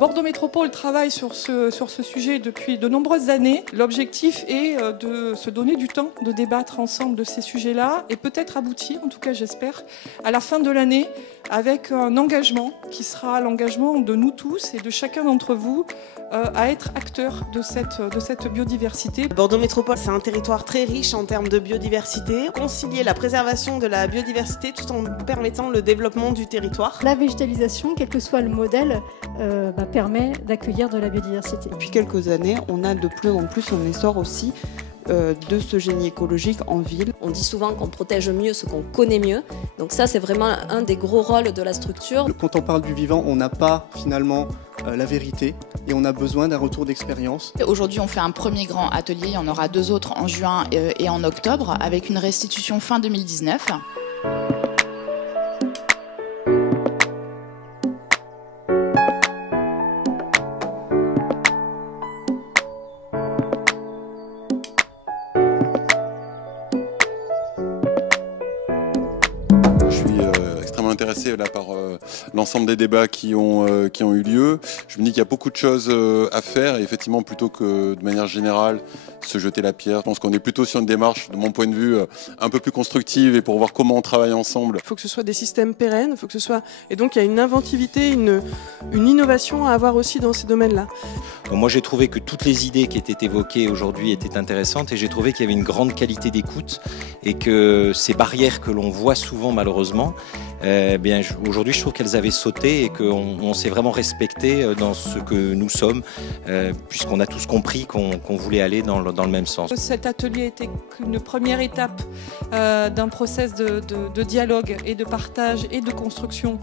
Bordeaux Métropole travaille sur ce sujet depuis de nombreuses années. L'objectif est de se donner du temps de débattre ensemble de ces sujets-là et peut-être aboutir, en tout cas j'espère, à la fin de l'année avec un engagement qui sera l'engagement de nous tous et de chacun d'entre vous à être acteurs de cette biodiversité. Bordeaux Métropole, c'est un territoire très riche en termes de biodiversité. Concilier la préservation de la biodiversité tout en permettant le développement du territoire. La végétalisation, quel que soit le modèle, permet d'accueillir de la biodiversité. Depuis quelques années, on a de plus en plus un essor aussi de ce génie écologique en ville. On dit souvent qu'on protège mieux ce qu'on connaît mieux. Donc ça, c'est vraiment un des gros rôles de la structure. Quand on parle du vivant, on n'a pas finalement la vérité et on a besoin d'un retour d'expérience. Aujourd'hui, on fait un premier grand atelier. Il y en aura 2 autres en juin et en octobre avec une restitution fin 2019. Extrêmement intéressé là par l'ensemble des débats qui ont eu lieu. Je me dis qu'il y a beaucoup de choses à faire et effectivement plutôt que de manière générale se jeter la pierre. Je pense qu'on est plutôt sur une démarche, de mon point de vue, un peu plus constructive et pour voir comment on travaille ensemble. Il faut que ce soit des systèmes pérennes, faut que ce soit... et donc il y a une inventivité, une innovation à avoir aussi dans ces domaines-là. Moi j'ai trouvé que toutes les idées qui étaient évoquées aujourd'hui étaient intéressantes et j'ai trouvé qu'il y avait une grande qualité d'écoute et que ces barrières que l'on voit souvent malheureusement, aujourd'hui je trouve qu'elles avaient sauté et qu'on s'est vraiment respecté dans ce que nous sommes puisqu'on a tous compris qu'on voulait aller dans le même sens. Cet atelier était qu'une première étape d'un process de dialogue et de partage et de construction.